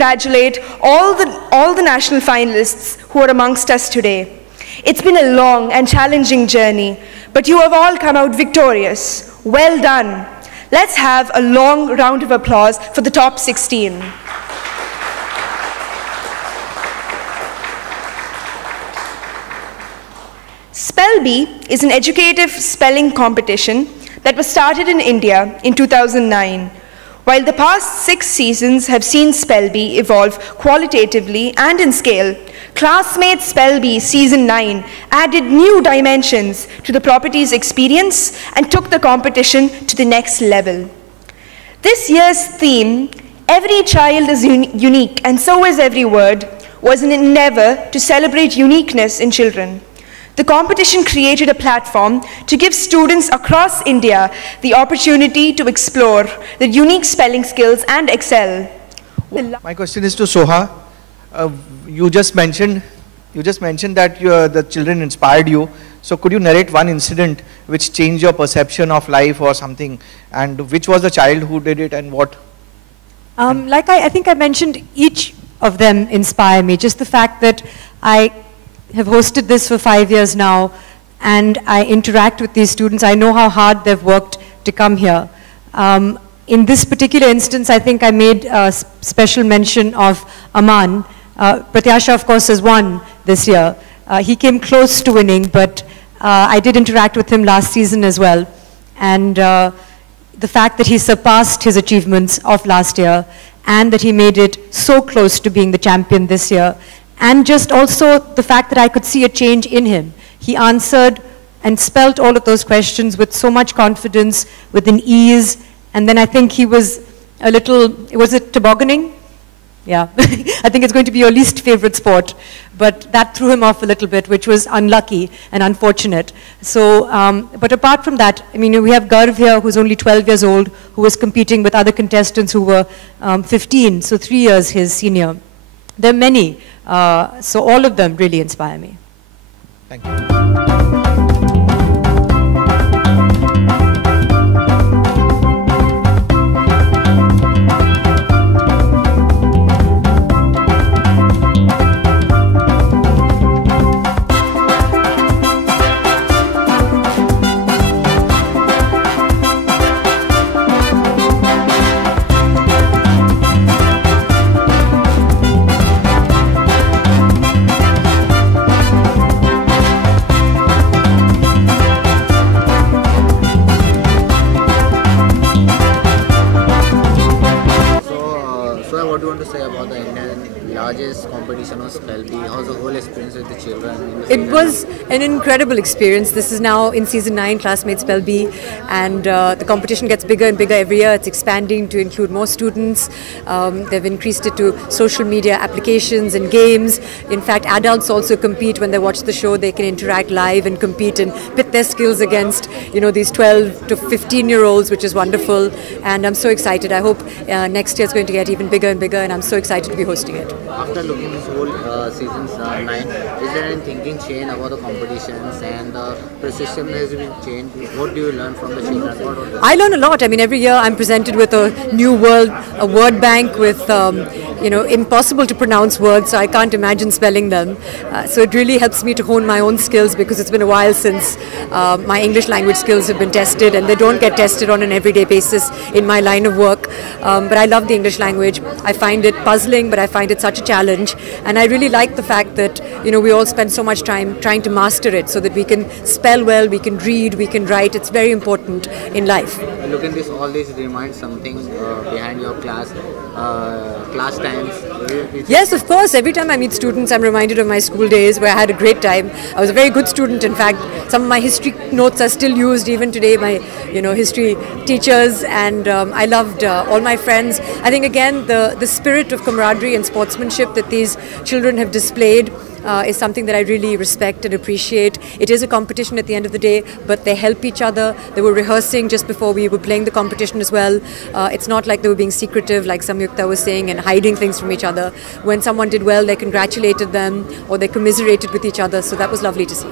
congratulate all the national finalists who are amongst us today. It's been a long and challenging journey, but you have all come out victorious. Well done. Let's have a long round of applause for the top 16. Spell Bee is an educative spelling competition that was started in India in 2009. While the past 6 seasons have seen Spell Bee evolve qualitatively and in scale, Classmate Spell Bee Season 9 added new dimensions to the property's experience and took the competition to the next level. This year's theme, Every Child is Unique and So is Every Word, was an endeavor to celebrate uniqueness in children. The competition created a platform to give students across India the opportunity to explore their unique spelling skills and excel. My question is to Soha. You just mentioned that the children inspired you. So could you narrate one incident which changed your perception of life or something? And which was the child who did it and what? I think I mentioned, each of them inspire me. Just the fact that I have hosted this for 5 years now, and I interact with these students. I know how hard they've worked to come here. In this particular instance, I think I made a special mention of Aman. Pratyasha, of course, has won this year. He came close to winning, but I did interact with him last season as well. And the fact that he surpassed his achievements of last year, and that he made it so close to being the champion this year, and just also the fact that I could see a change in him. He answered and spelt all of those questions with so much confidence, with an ease, and then I think he was a little, was it tobogganing? Yeah, I think it's going to be your least favorite sport, but that threw him off a little bit, which was unlucky and unfortunate. So, but apart from that, I mean, we have Garv here, who's only 12 years old, who was competing with other contestants who were 15, so 3 years his senior. There are many, so all of them really inspire me. Thank you. What do you want to say about the Indian largest competition of Spell Bee? How's the whole experience with the children? It was an incredible experience. This is now in season 9, Classmate Spell Bee, and the competition gets bigger and bigger every year. It's expanding to include more students. They've increased it to social media applications and games. In fact, adults also compete when they watch the show. They can interact live and compete and pit their skills against, you know, these 12 to 15-year-olds, which is wonderful. And I'm so excited. I hope next year it's going to get even bigger and bigger, and I'm so excited to be hosting it. After looking this whole season 9, is there any thinking change about the competitions and the precision has been changed? What do you learn from the children? I learn a lot. I mean, every year I'm presented with a new word bank with, you know, impossible to pronounce words, so I can't imagine spelling them. So it really helps me to hone my own skills, because it's been a while since my English language skills have been tested, and they don't get tested on an everyday basis in my line of work. But I love the English language. I find it puzzling, but I find it such a challenge. And I really like the fact that, you know, we all spend so much time trying to master it so that we can spell well, we can read, we can write. It's very important in life. Look at this, all this reminds something behind your class times. Yes, of course. Every time I meet students, I'm reminded of my school days where I had a great time. I was a very good student. In fact, some of my history notes are still used even today, my, you know, history teachers, and I loved all my friends. I think, again, the spirit of camaraderie and sportsmanship that these children have displayed is something that I really respect and appreciate. It is a competition at the end of the day, but they help each other. They were rehearsing just before we were playing the competition as well. It's not like they were being secretive, like Samyukta was saying, and hiding things from each other. When someone did well, they congratulated them or they commiserated with each other, so that was lovely to see.